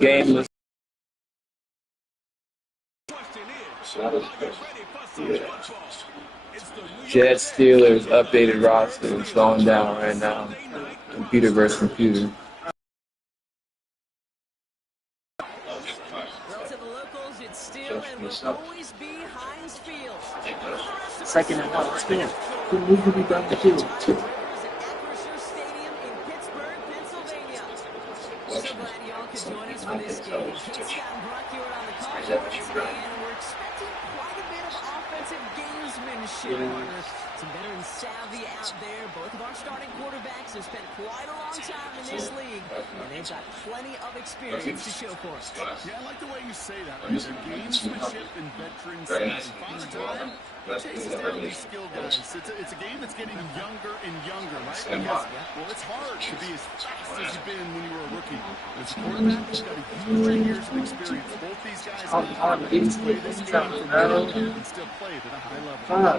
Game. Jets Steelers updated roster. It's going down right now. Computer versus computer. Well, to the locals, it's still and will always be Heinz Field. Second and 1. Let's go. Who needs to be done to do? Stadium in Pittsburgh, Pennsylvania. So glad y'all could join us for this game. It's Scott and Brock here on the call, and we're expecting quite a bit of offensive gamesmanship. Some veteran savvy out there. Both of our starting quarterbacks have spent quite a long time in this league, and they've got plenty of experience to show for us. Yeah, I like the way you say that. Right? Their gamesmanship and veteran savvy. Father Time, it chases down these skill guys. It's a game that's getting younger and younger, right? Because, well, it's hard to be as fast as you've been when you were a rookie. As a quarterback, you've got a huge years of experience. Both these guys have play this game for real and still play it at a high level.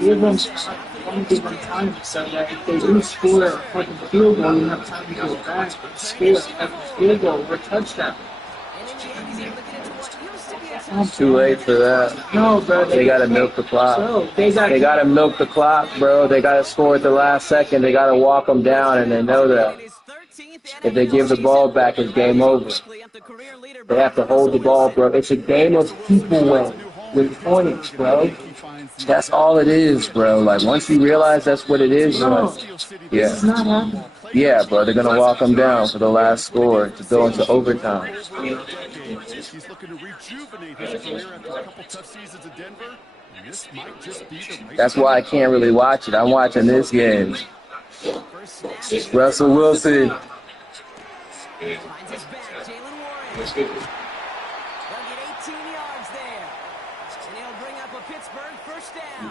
Give them time so that if they do score a fucking field goal, you have time to go back and score a field goal or a touchdown. Too late for that. No, bro. They gotta milk the clock. Bro, they gotta milk the clock, bro. They gotta score at the last second. They gotta walk them down, and they know that. If they give the ball back, it's game over. They have to hold the ball, bro. It's a game of people with points, bro. That's all it is, bro. Like, once you realize that's what it is, yeah. Yeah, bro, they're going to walk them down for the last score to go into overtime. That's why I can't really watch it. I'm watching this game. Russell Wilson.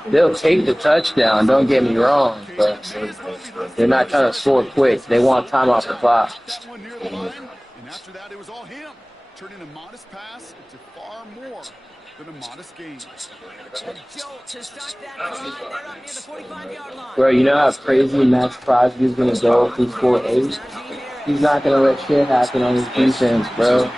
They'll take the touchdown, don't get me wrong, but they're not trying to score quick. They want time off the clock. And after that, it was all him, turning a modest pass into far more than a modest gain. Bro, you know how crazy Max Crosby's going to go if he score 8? He's not going to let shit happen on his defense, bro.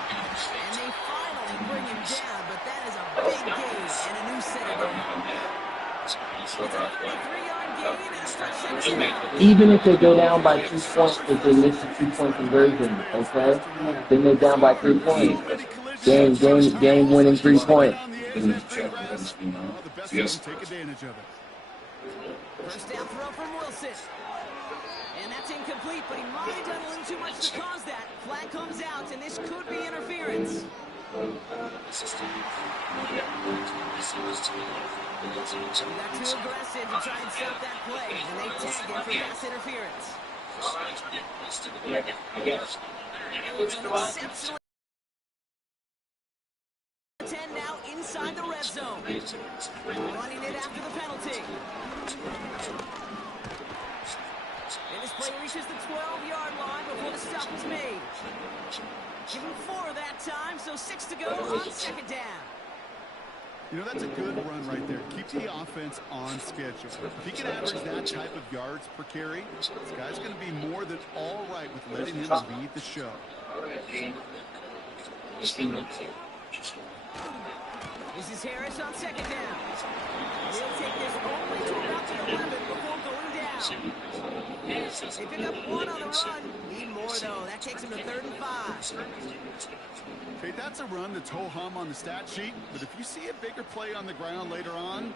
Even if they go down by 2 points, if they miss a 2-point conversion, okay? Then they're down by 3 points. Game winning 3 points. First down throw from Wilson. And that's incomplete, but he might have done a little too much to cause that. Flag comes out, and this could be interference. He got too aggressive to try and stop that play, and they tagged him for pass interference. Exceptionally 10 now inside the red zone. Running it after the penalty. And this play reaches the 12-yard line before the stop is made. Give him 4 that time, so 6 to go on second down. You know, that's a good run right there. Keep the offense on schedule. If he can average that type of yards per carry, this guy's going to be more than all right with letting him lead the show. This is Harris on second down. He'll take this only to about the 11 before going down. They pick up 1 on the run. Need more, though. That takes him to 3rd and 5. Okay, that's a run that's ho-hum on the stat sheet, but if you see a bigger play on the ground later on,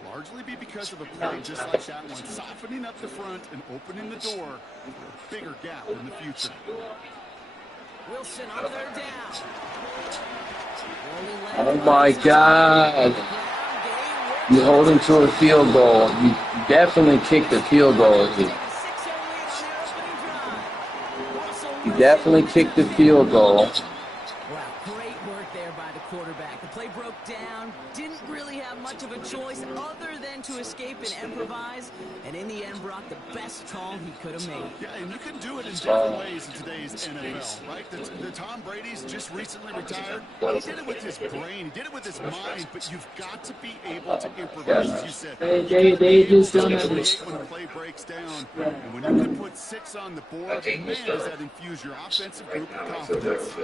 it'll largely be because of a play just like that one, softening up the front and opening the door for a bigger gap in the future. Wilson on 3rd down. Oh my God. You hold him to a field goal. You definitely kick the field goal here. You definitely kick the field goal. Quarterback. The play broke down, didn't really have much of a choice other than to escape and improvise, and in the end, Brock, the best call he could have made. Yeah, and you can do it in different ways in today's NFL, right? The Tom Brady's just recently retired. He did it with his brain. He did it with his mind, but you've got to be able to improvise, as you said. They just don't have this. When the play breaks down, and when you can put 6 on the board, man, does that infuse your offensive group with confidence.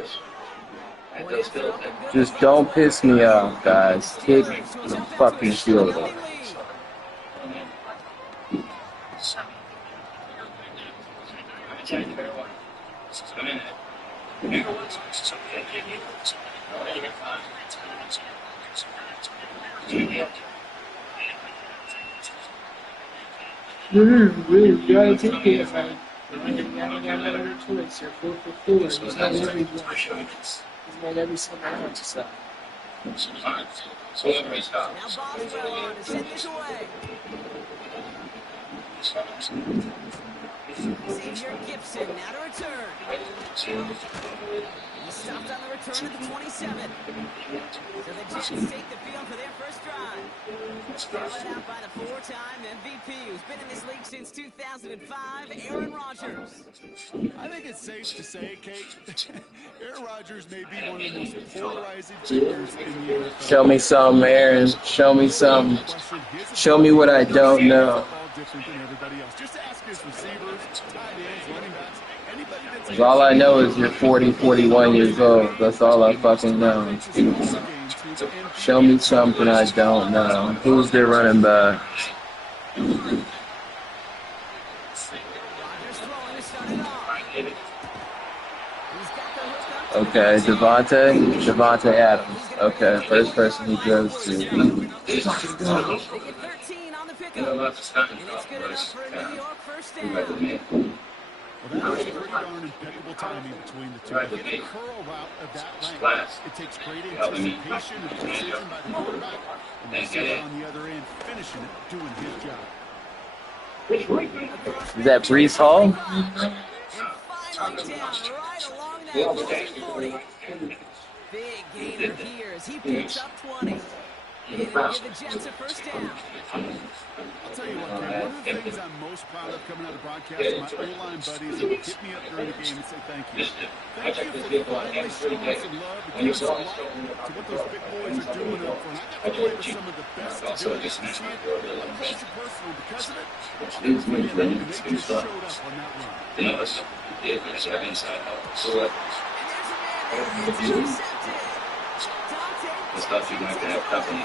Just don't piss me off, guys. Kick the fucking field goal. Really, you gotta take it, man. You haven't got no other choice. You're 4 for 4. He's made every one. He's made every single one. So. Now Boswell on to send this away. Xavier Gibson now to return. He stopped on the return at the 27. So the Jets take the field for their first drive. Led out by the 4-time MVP who's been in this league since 2005, Aaron Rodgers. I think it's safe to say, Kate, Aaron Rodgers may be one of the most polarizing figures in the NFL. Show me some, Aaron. Show me some. Show me what I don't know. Different than everybody else. Just ask his receivers, tight ends, running backs, anybody that's All I know is you're 40, 41 years old. That's all I fucking know. Show me something I don't know. Who's their running back? Okay, Devontae Adams. Okay, first person he goes to. They get 13 on the pickup. And it's good enough for a New York first down. Well, that was pretty darn impeccable timing between the two. To get a curl route of that length, it takes great anticipation and precision by the quarterback, and the receiver on the other end finishing it, doing his job. Is that Brees Hall? And finally down right along that 40. Big gainer here as he picks up 20. And it'll give the Jets a first down. I'll tell you what, Ken, one of the things I'm most proud of coming out of the broadcast, my O-line buddies will hit me up during the game and say thank you. Thank you for finally showing us some love and giving some light to what those big boys are doing up front. I got to play with some of the best to do it. You see it up close and personal because of it. I'll never forget it, and they just showed up on that run. And there's a man that's intercepted. It's not too much to have company.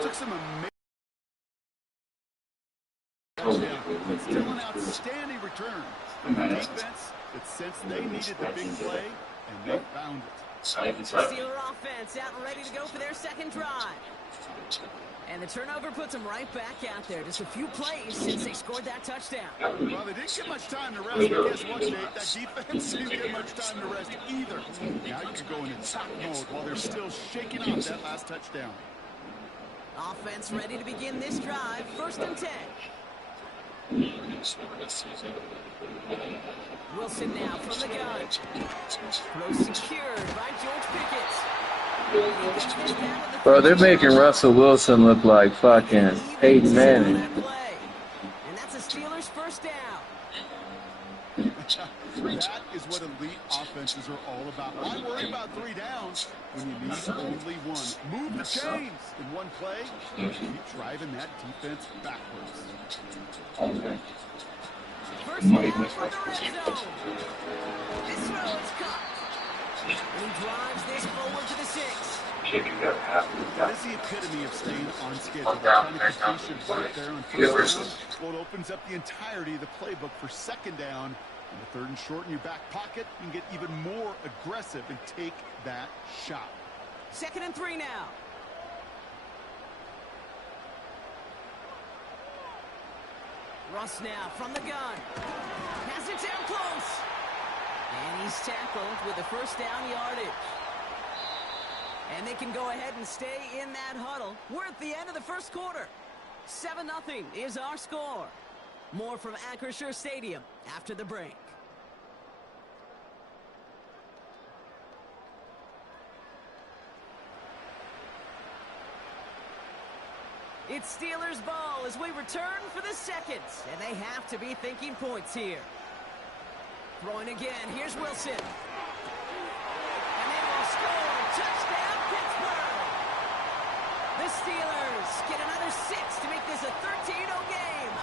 Took some amazing still an outstanding return from the defense that sensed they needed the big play, and they found it. Steeler offense out and ready to go for their second drive. And the turnover puts them right back out there. Just a few plays since they scored that touchdown. Well, they didn't get much time to rest, but guess what, Nate? That defense didn't get much time to rest either. Now you can go in attack mode while they're still shaking off that last touchdown. Offense ready to begin this drive. 1st and 10. Wilson now from the gun. Throw secured by George Pickett. Bro, they're making Russell Wilson look like fucking Peyton Manning. And that's a Steelers first down. That is what elite offenses are all about. Why worry about 3 downs when you need only 1? Move the chains in one play. Keep driving that defense backwards. First down from the red zone. This throw is caught. And he drives this forward to the 6. That is the epitome of staying on schedule. That kind of completion right there on first down. Well, it opens up the entirety of the playbook for 2nd down. And the 3rd and short in your back pocket, you can get even more aggressive and take that shot. 2nd and 3 now. Russ now from the gun. Has it down close. And he's tackled with the first down yardage. And they can go ahead and stay in that huddle. We're at the end of the first quarter. 7-0 is our score. More from Acrisure Stadium after the break. It's Steelers ball as we return for the second, and they have to be thinking points here. Throwing again, here's Wilson. And they will score. Touchdown, Pittsburgh! The Steelers get another 6 to make this a 13-0 game.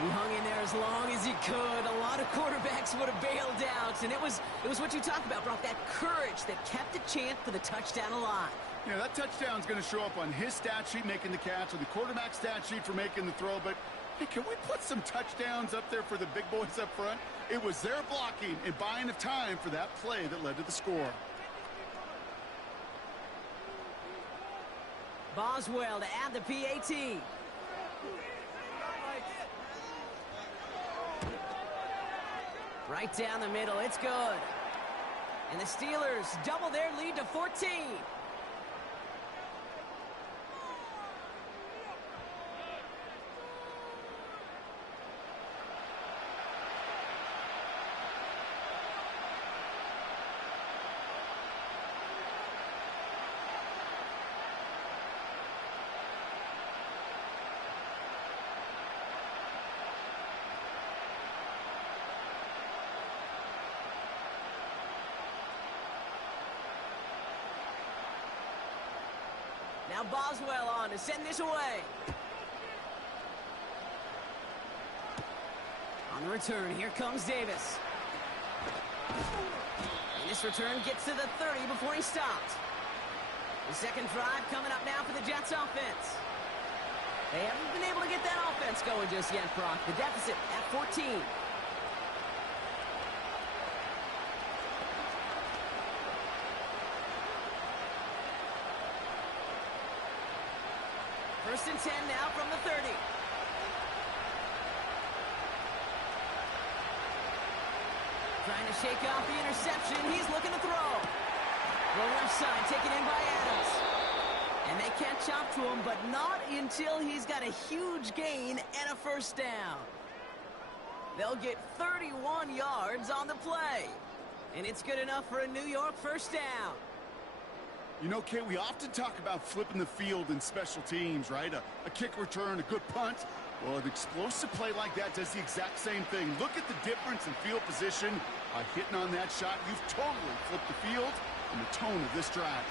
He hung in there as long as he could. A lot of quarterbacks would have bailed out, and it was what you talked about, Brock, that courage that kept the chant for the touchdown alive. Yeah, that touchdown's going to show up on his stat sheet making the catch, or the quarterback stat sheet for making the throw, but hey, can we put some touchdowns up there for the big boys up front? It was their blocking and buying of time for that play that led to the score. Boswell to add the PAT. Right down the middle, it's good. And the Steelers double their lead to 14. Now Boswell on to send this away. On the return, here comes Davis. And this return gets to the 30 before he stopped. The second drive coming up now for the Jets offense. They haven't been able to get that offense going just yet, Brock. The deficit at 14. First and 10 now from the 30. Trying to shake off the interception. He's looking to throw. Well, left side taken in by Adams. And they catch up to him, but not until he's got a huge gain and a first down. They'll get 31 yards on the play. And it's good enough for a New York first down. You know, Kate, we often talk about flipping the field in special teams, right? A kick return, a good punt. Well, an explosive play like that does the exact same thing. Look at the difference in field position. By hitting on that shot, you've totally flipped the field and the tone of this drive.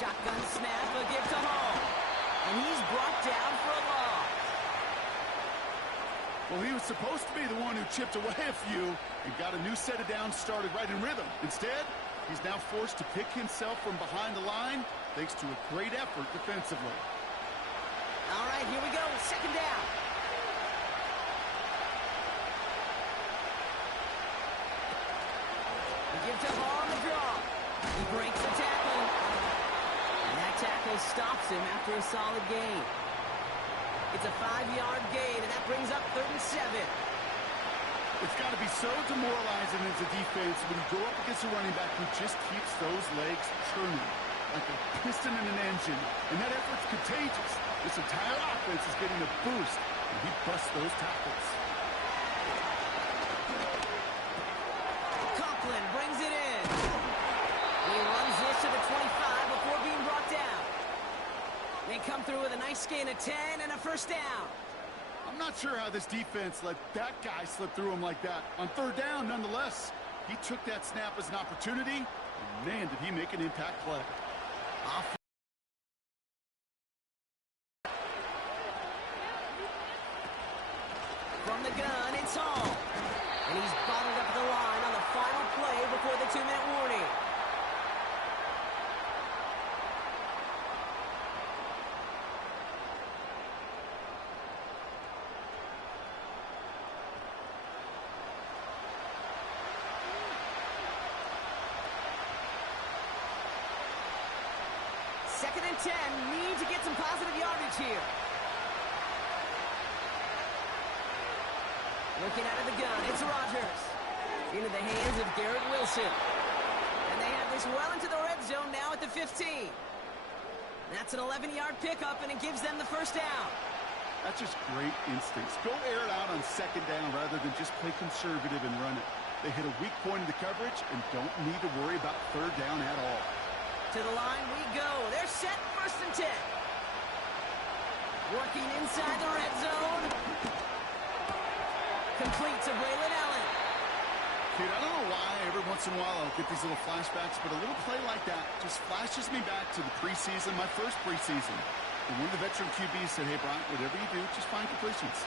Shotgun snap, a give to Hall. And he's brought down for a loss. Well, he was supposed to be the one who chipped away a few and got a new set of downs started right in rhythm. Instead, he's now forced to pick himself from behind the line thanks to a great effort defensively. All right, here we go. Second down. We give to Hall on the draw. He breaks the tackle. And that tackle stops him after a solid gain. It's a 5-yard gain, and that brings up 3rd and 7. It's got to be so demoralizing as a defense when you go up against a running back who just keeps those legs churning like a piston in an engine. And that effort's contagious. This entire offense is getting a boost, and he busts those tackles. Conklin brings it in. He runs this to the 25 before being brought down. They come through with a nice gain of 10 and a first down. I'm not sure how this defense let that guy slip through him like that. On 3rd down, nonetheless, he took that snap as an opportunity, and man, did he make an impact play. From the gun, it's Hall. And he's bottled up the line on the final play before the 2-minute warning. Second and 10, need to get some positive yardage here. Looking out of the gun, it's Rodgers. Into the hands of Garrett Wilson. And they have this well into the red zone now at the 15. That's an 11-yard pickup, and it gives them the first down. That's just great instincts. Go air it out on second down rather than just play conservative and run it. They hit a weak point in the coverage and don't need to worry about third down at all. To the line we go. They're set, 1st and 10. Working inside the red zone. Complete to Braylon Allen. Dude, I don't know why every once in a while I'll get these little flashbacks, but a little play like that just flashes me back to the preseason, my first preseason. And one of the veteran QBs said, hey, Brian, whatever you do, just find completions.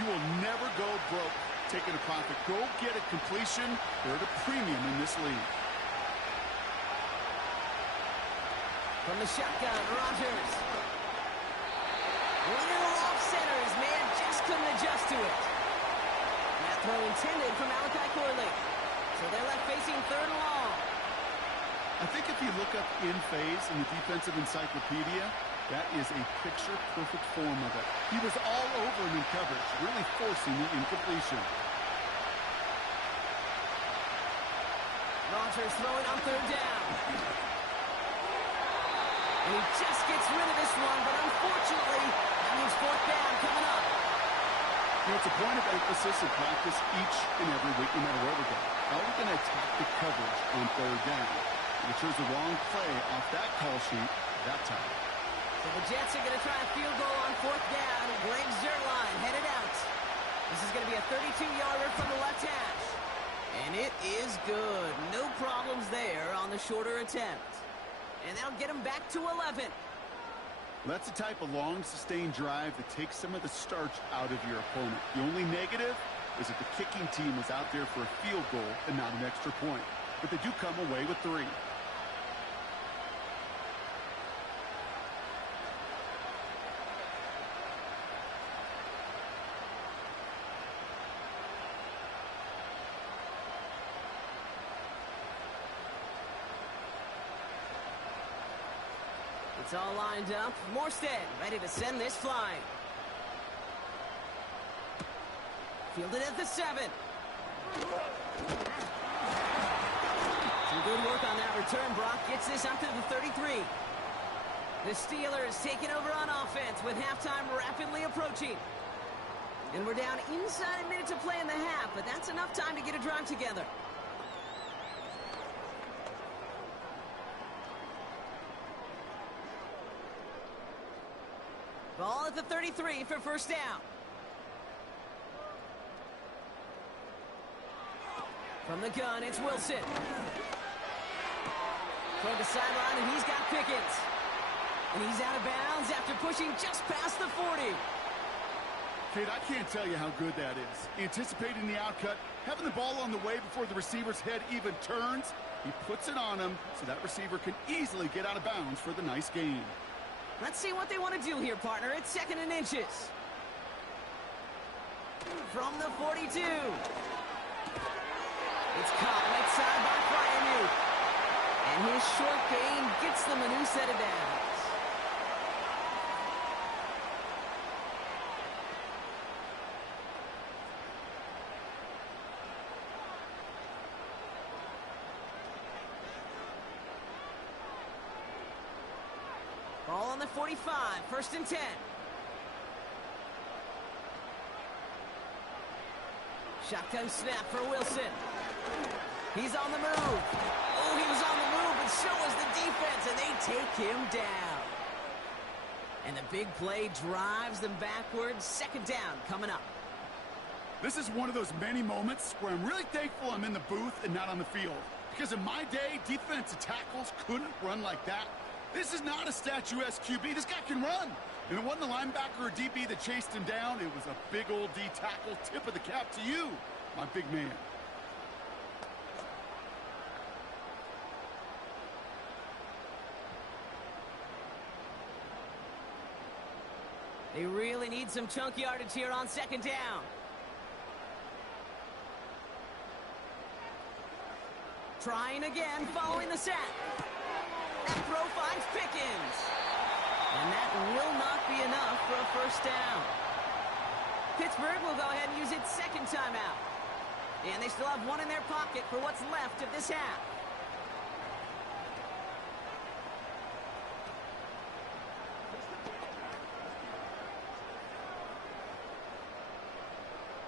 You will never go broke taking a profit. Go get a completion. They're at a premium in this league. From the shotgun, Rodgers. Running off center. His man just couldn't adjust to it. That throw intended for Malachi Corley. So they're left facing 3rd and long. I think if you look up in phase in the defensive encyclopedia, that is a picture-perfect form of it. He was all over him in coverage, really forcing the incompletion. Rodgers throwing on 3rd down. And he just gets rid of this one, but unfortunately, that means 4th down coming up. You know, it's a point of emphasis in practice each and every week, no matter where we go. How are we going to attack the coverage on 3rd down? We chose the wrong play off that call sheet that time. So the Jets are going to try a field goal on 4th down. Greg Zuerlein headed out. This is going to be a 32-yarder from the left hash. And it is good. No problems there on the shorter attempt. And that'll get him back to 11. That's the type of long, sustained drive that takes some of the starch out of your opponent. The only negative is that the kicking team is out there for a field goal and not an extra point. But they do come away with 3. It's all lined up. Morstead ready to send this flying. Fielded at the 7. Some good work on that return. Brock gets this up to the 33. The Steelers taking over on offense with halftime rapidly approaching. And we're down inside a minute to play in the half, but that's enough time to get a drive together. Ball at the 33 for 1st down. From the gun, it's Wilson. Toward the sideline, and he's got Pickens. And he's out of bounds after pushing just past the 40. Kid, I can't tell you how good that is. Anticipating the outcut, having the ball on the way before the receiver's head even turns. He puts it on him so that receiver can easily get out of bounds for the nice gain. Let's see what they want to do here, partner. It's 2nd and inches. From the 42. It's caught right side by Freiermuth. And his short gain gets them a new set of downs. Ball on the 45, 1st and 10. Shotgun snap for Wilson. He's on the move. Oh, he was on the move, but so was the defense, and they take him down. And the big play drives them backwards. 2nd down coming up. This is one of those many moments where I'm really thankful I'm in the booth and not on the field. Because in my day, defensive tackles couldn't run like that. This is not a statuesque QB. This guy can run. And it wasn't a linebacker or DB that chased him down. It was a big old D tackle. Tip of the cap to you, my big man. They really need some chunk yardage here on 2nd down. Trying again, following the sack. That throw finds Pickens. And that will not be enough for a 1st down. Pittsburgh will go ahead and use its 2nd timeout. And they still have one in their pocket for what's left of this half.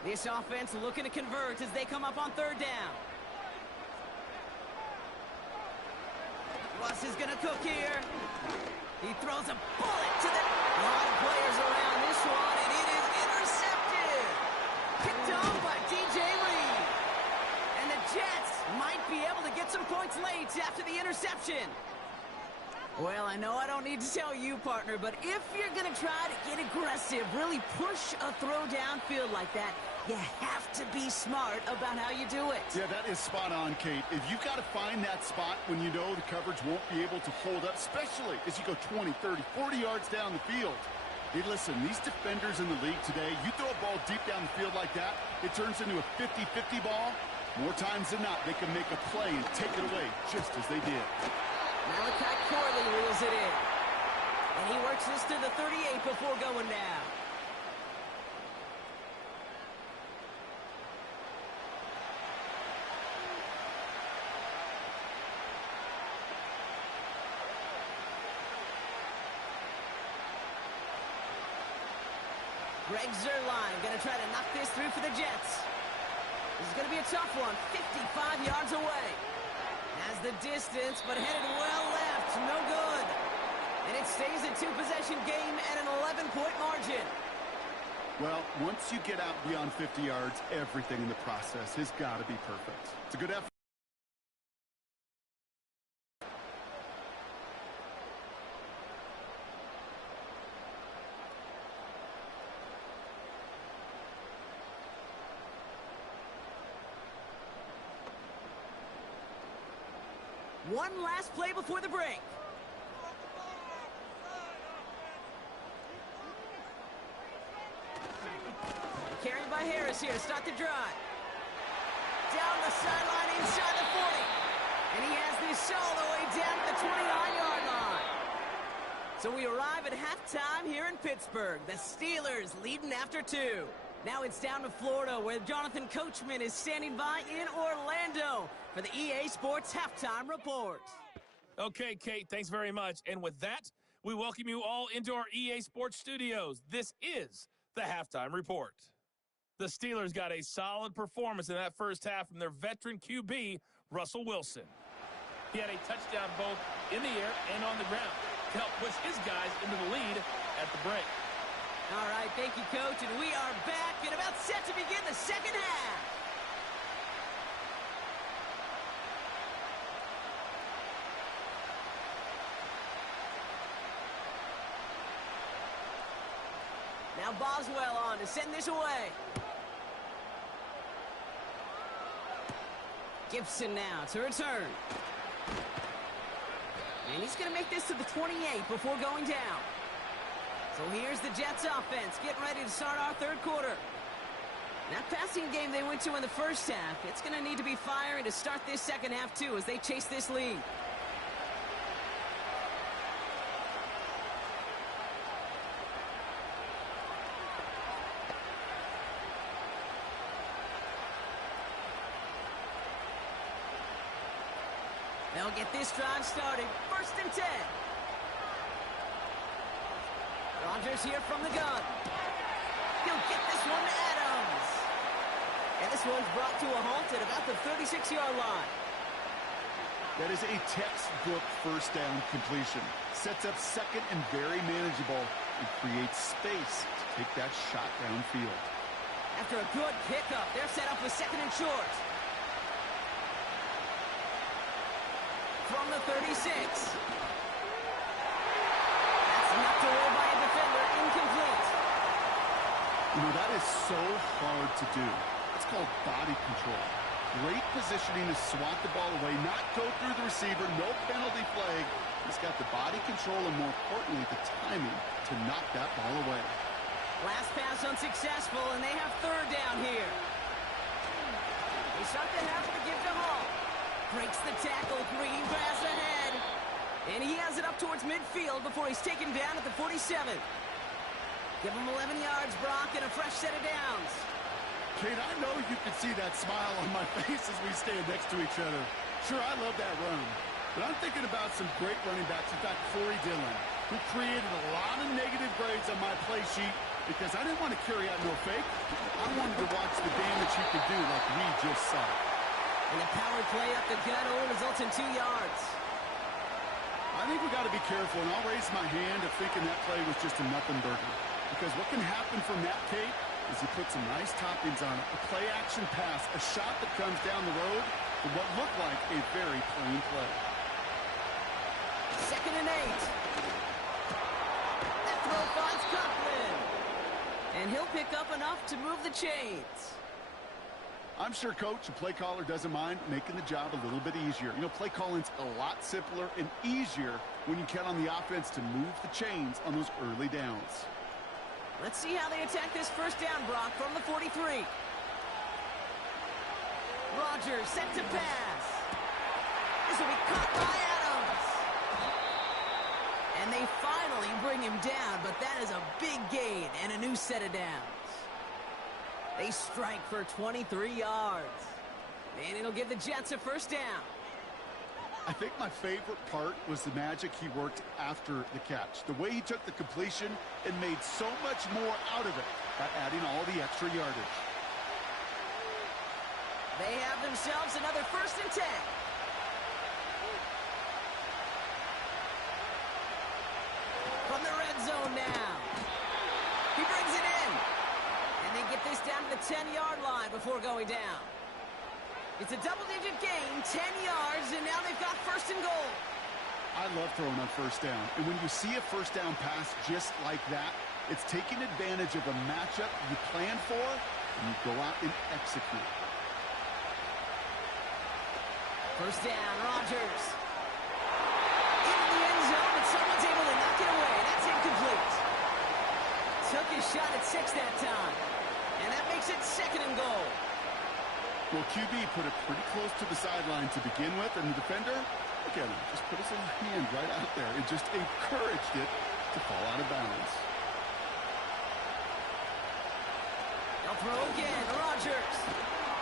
This offense looking to convert as they come up on third down. Russ is going to cook here. He throws a bullet to the... A lot of players around this one, and it is intercepted. Picked off by DJ Reed. And the Jets might be able to get some points late after the interception. Well, I know I don't need to tell you, partner, but if you're going to try to get aggressive, really push a throw downfield like that, you have to be smart about how you do it. Yeah, that is spot on, Kate. If you've got to find that spot when you know the coverage won't be able to hold up, especially as you go 20, 30, 40 yards down the field. Hey, listen, these defenders in the league today, you throw a ball deep down the field like that, it turns into a 50-50 ball. More times than not, they can make a play and take it away just as they did. Malachi Corley reels it in. And he works this to the 38 before going down. Greg Zuerlein going to try to knock this through for the Jets. This is going to be a tough one, 55 yards away. Has the distance, but headed well left, no good. And it stays a two-possession game at an 11-point margin. Well, once you get out beyond 50 yards, everything in the process has got to be perfect. It's a good effort. One last play before the break. Carried by Harris here to start the drive. Down the sideline inside the 40. And he has this all the way down to the 29-yard line. So we arrive at halftime here in Pittsburgh. The Steelers leading after 2. Now it's down to Florida, where Jonathan Coachman is standing by in Orlando for the EA Sports Halftime Report. Okay, Kate, thanks very much. And with that, we welcome you all into our EA Sports studios. This is the Halftime Report. The Steelers got a solid performance in that first half from their veteran QB, Russell Wilson. He had a touchdown both in the air and on the ground to help push his guys into the lead at the break. All right, thank you, Coach, and we are back and about set to begin the second half. Now Boswell on to send this away. Gibson now to return. And he's going to make this to the 28 before going down. So here's the Jets offense getting ready to start our third quarter. That passing game they went to in the first half, it's going to need to be firing to start this second half too as they chase this lead. They'll get this drive started. 1st and 10. Rodgers here from the gun. He'll get this one to Adams. And this one's brought to a halt at about the 36-yard line. That is a textbook first down completion. Sets up second and very manageable and creates space to take that shot downfield. After a good pickup, they're set up with 2nd and short. From the 36. Knocked away by a defender, incomplete. You know, that is so hard to do. It's called body control. Great positioning to swat the ball away, not go through the receiver, no penalty flag. He's got the body control and, more importantly, the timing to knock that ball away. Last pass unsuccessful, and they have 3rd down here. They start the half with a give to Hall. Breaks the tackle, Green pass ahead. And he has it up towards midfield before he's taken down at the 47. Give him 11 yards, Brock, and a fresh set of downs. Kate, I know you can see that smile on my face as we stand next to each other. Sure, I love that run. But I'm thinking about some great running backs. In fact, Corey Dillon, who created a lot of negative grades on my play sheet because I didn't want to carry out no fake. I wanted to watch the damage he could do like we just saw. And a power play up the gut only results in 2 yards. I think we got to be careful, and I'll raise my hand of thinking that play was just a nothing burger. Because what can happen from that, Kate, is he put some nice toppings on it. A play-action pass, a shot that comes down the road for what looked like a very plain play. 2nd and 8. That throw finds Coughlin. And he'll pick up enough to move the chains. I'm sure coach and play caller doesn't mind making the job a little bit easier. You know, play calling's a lot simpler and easier when you count on the offense to move the chains on those early downs. Let's see how they attack this first down, Brock, from the 43. Rodgers set to pass. This will be caught by Adams. And they finally bring him down, but that is a big gain and a new set of downs. They strike for 23 yards. And it'll give the Jets a first down. I think my favorite part was the magic he worked after the catch. The way he took the completion and made so much more out of it by adding all the extra yardage. They have themselves another 1st and 10. From the red zone now. He brings it in. And they get this down to the 10-yard line before going down. It's a double-digit gain, 10 yards, and now they've got 1st and goal. I love throwing on first down. And when you see a first down pass just like that, it's taking advantage of a matchup you plan for, and you go out and execute. First down, Rodgers. Into the end zone, but someone's able to knock it away. That's incomplete. Took his shot at 6 that time. And that makes it 2nd and goal. Well, QB put it pretty close to the sideline to begin with, and the defender, look at him, just put his little hand right out there and just encouraged it to fall out of bounds. They'll throw again. Rodgers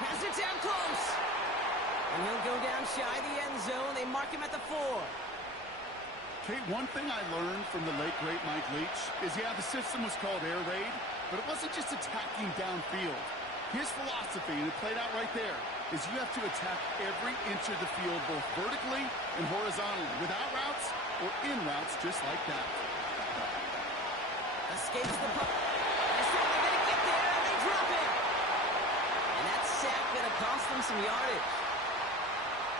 has it down close. And he'll go down shy of the end zone. They mark him at the 4. Kate, one thing I learned from the late, great Mike Leach is, yeah, the system was called air raid, but it wasn't just attacking downfield. His philosophy, and it played out right there, is you have to attack every inch of the field, both vertically and horizontally, without routes or in routes just like that. Escapes the puck. They're certainly going to get there, and they drop it. And that sack going to cost them some yardage.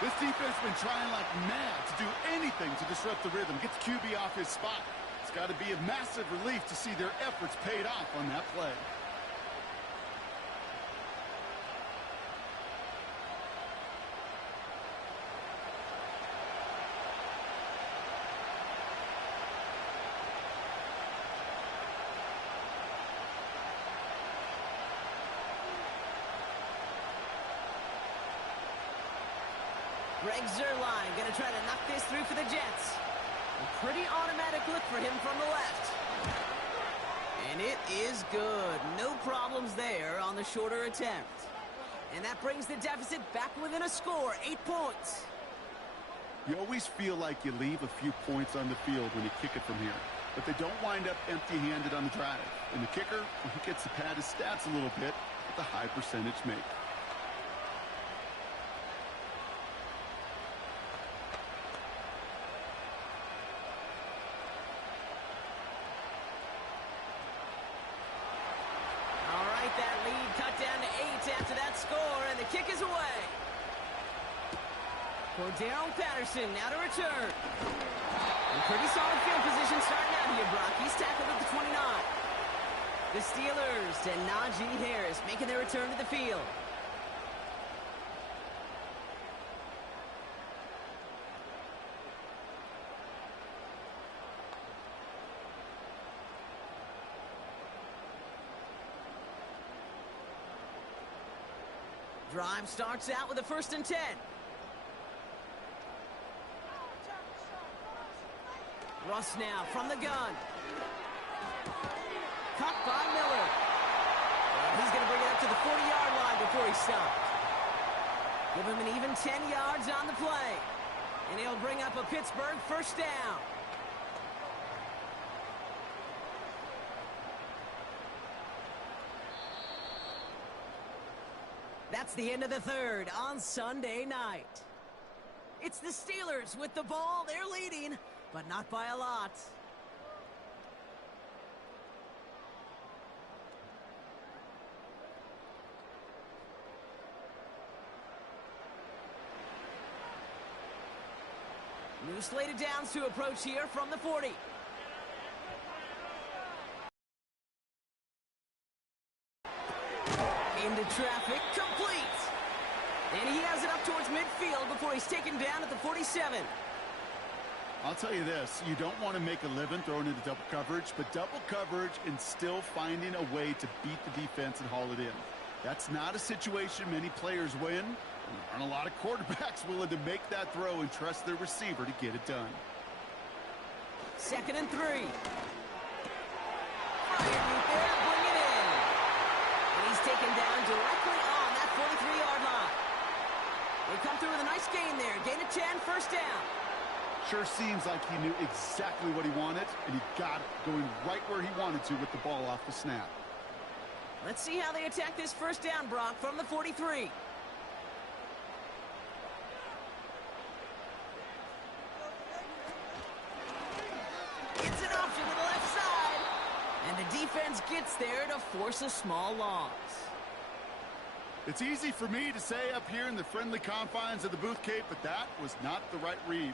This defense has been trying like mad to do anything to disrupt the rhythm, get the QB off his spot. It's got to be a massive relief to see their efforts paid off on that play. Greg Zuerlein going to try to knock this through for the Jets. A pretty automatic look for him from the left. And it is good. No problems there on the shorter attempt. And that brings the deficit back within a score, 8 points. You always feel like you leave a few points on the field when you kick it from here. But they don't wind up empty-handed on the drive. And the kicker, well, he gets to pad his stats a little bit with the high percentage make. That lead cut down to 8 after that score, and the kick is away. Cordero Patterson now to return. And pretty solid field position starting out here, Brock. He's tackled at the 29. The Steelers to Najee Harris making their return to the field. Drive starts out with a 1st and 10. Russ now from the gun. Cut by Miller. And he's going to bring it up to the 40-yard line before he stops. Give him an even 10 yards on the play. And he'll bring up a Pittsburgh first down. That's the end of the third on Sunday night. It's the Steelers with the ball. They're leading, but not by a lot. New slated downs to approach here from the 40. Into traffic, complete. And he has it up towards midfield before he's taken down at the 47. I'll tell you this, you don't want to make a living throwing into double coverage, but double coverage and still finding a way to beat the defense and haul it in. That's not a situation many players win. And there aren't a lot of quarterbacks willing to make that throw and trust their receiver to get it done. 2nd and 3. Bring it in. And he's taken down directly on that 43-yard line. They come through with a nice gain there. Gain of 10, first down. Sure seems like he knew exactly what he wanted, and he got it, going right where he wanted to with the ball off the snap. Let's see how they attack this first down, Brock, from the 43. It's an option to the left side. And the defense gets there to force a small loss. It's easy for me to say up here in the friendly confines of the booth, Kate, but that was not the right read.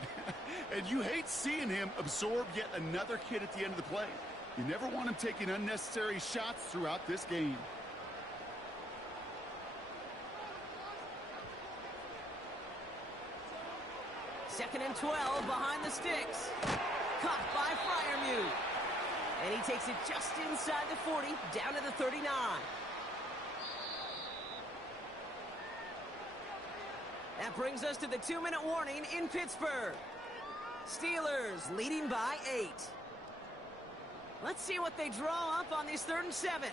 And you hate seeing him absorb yet another hit at the end of the play. You never want him taking unnecessary shots throughout this game. Second and 12 behind the sticks. Caught by Freiermuth. And he takes it just inside the 40, down to the 39. That brings us to the 2-minute warning in Pittsburgh. Steelers leading by 8. Let's see what they draw up on this 3rd and 7.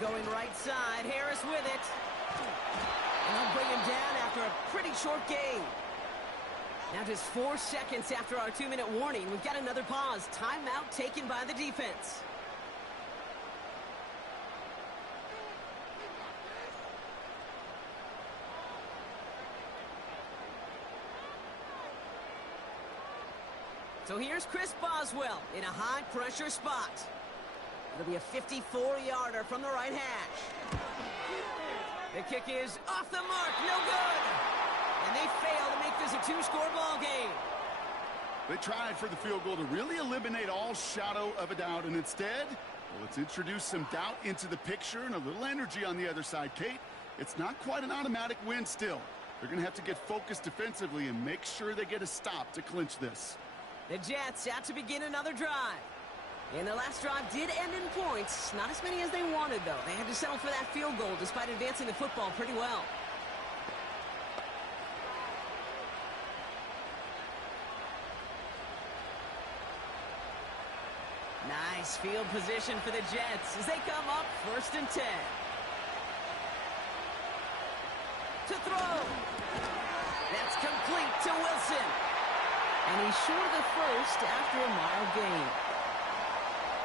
Going right side, Harris with it. And they'll bring him down after a pretty short gain. Now just 4 seconds after our 2-minute warning, we've got another pause. Timeout taken by the defense. So here's Chris Boswell in a high-pressure spot. It'll be a 54-yarder from the right hash. The kick is off the mark, no good. And they fail to make this a 2-score ball game. They tried for the field goal to really eliminate all shadow of a doubt, and instead, well, let's introduce some doubt into the picture and a little energy on the other side. Kate, it's not quite an automatic win still. They're going to have to get focused defensively and make sure they get a stop to clinch this. The Jets out to begin another drive. And the last drive did end in points. Not as many as they wanted, though. They had to settle for that field goal despite advancing the football pretty well. Nice field position for the Jets as they come up 1st and 10. To throw. That's complete to Wilson. And he's short of the first after a mild gain.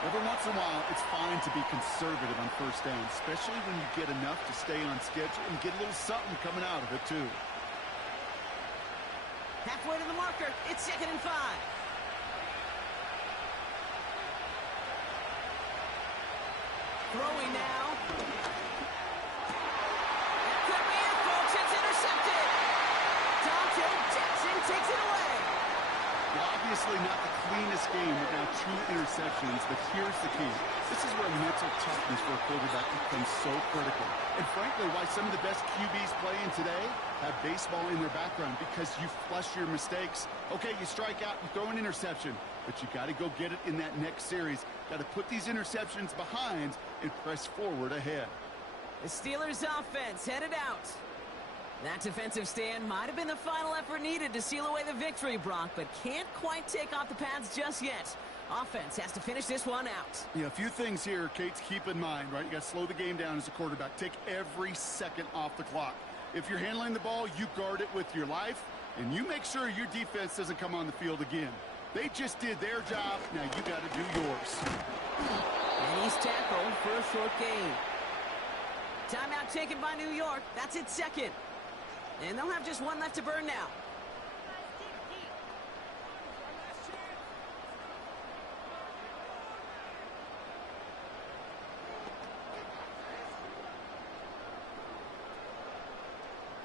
Every once in a while, it's fine to be conservative on first down, especially when you get enough to stay on schedule and get a little something coming out of it, too. Halfway to the marker, it's 2nd and 5. Throwing now. It could be it, folks. It's intercepted. Dante Jackson takes it away. Well, obviously not the cleanest game with now 2 interceptions, but here's the key. This is where mental toughness for a quarterback becomes so critical. And frankly, why some of the best QBs playing today have baseball in their background, because you flush your mistakes. Okay, you strike out, you throw an interception, but you got to go get it in that next series. Got to put these interceptions behind and press forward ahead. The Steelers offense headed out. That defensive stand might have been the final effort needed to seal away the victory, Brock, but can't quite take off the pads just yet. Offense has to finish this one out. Yeah, a few things here, Kate, to keep in mind, right? You got to slow the game down as a quarterback. Take every second off the clock. If you're handling the ball, you guard it with your life, and you make sure your defense doesn't come on the field again. They just did their job. Now you got to do yours. And he's tackled for a short gain. Timeout taken by New York. That's its second. And they'll have just one left to burn now.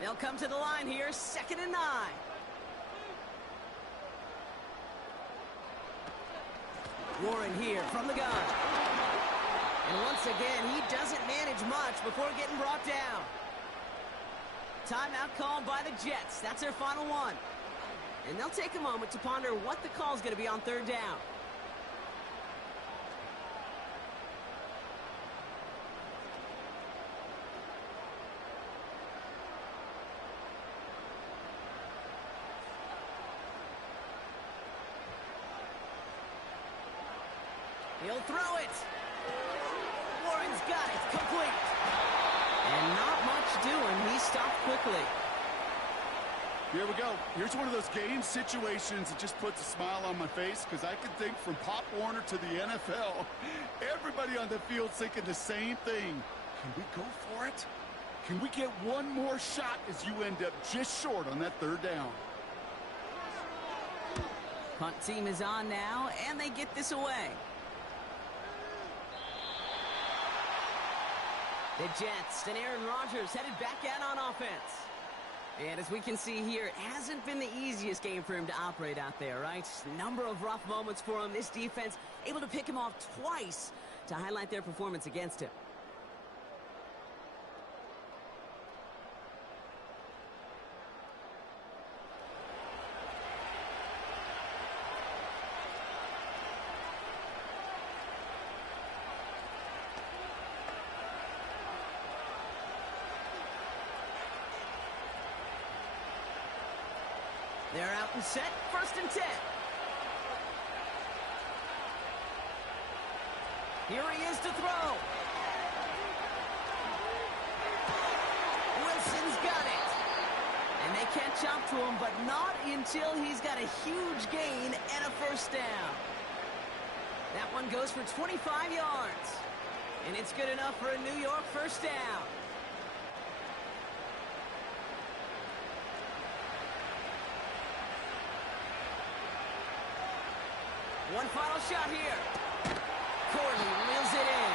They'll come to the line here, 2nd and 9. Warren here from the gun. And once again, he doesn't manage much before getting brought down. Timeout called by the Jets. That's their final one. And they'll take a moment to ponder what the call is going to be on 3rd down. He'll throw it. Warren's got it. Complete. And not much doing. He stopped quickly. Here we go. Here's one of those game situations that just puts a smile on my face because I can think from Pop Warner to the NFL. Everybody on the field thinking the same thing. Can we go for it? Can we get one more shot as you end up just short on that 3rd down? Punt team is on now, and they get this away. The Jets and Aaron Rodgers headed back out on offense. And as we can see here, it hasn't been the easiest game for him to operate out there, right? Number of rough moments for him. This defense able to pick him off twice to highlight their performance against him. They're out and set, 1st and 10. Here he is to throw. Wilson's got it. And they catch up to him, but not until he's got a huge gain and a 1st down. That one goes for 25 yards. And it's good enough for a New York 1st down. One final shot here. Corley reels it in.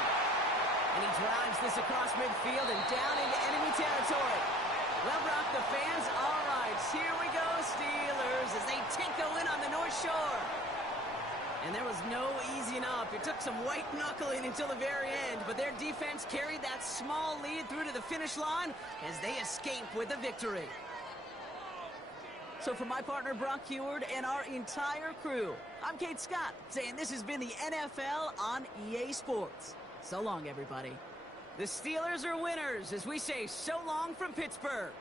And he drives this across midfield and down into enemy territory. Well, Brock, the fans, all right, here we go, Steelers, as they take the win on the North Shore. And there was no easing up. It took some white knuckling until the very end, but their defense carried that small lead through to the finish line as they escape with a victory. So for my partner, Brock Heward, and our entire crew, I'm Kate Scott, saying this has been the NFL on EA Sports. So long, everybody. The Steelers are winners as we say so long from Pittsburgh.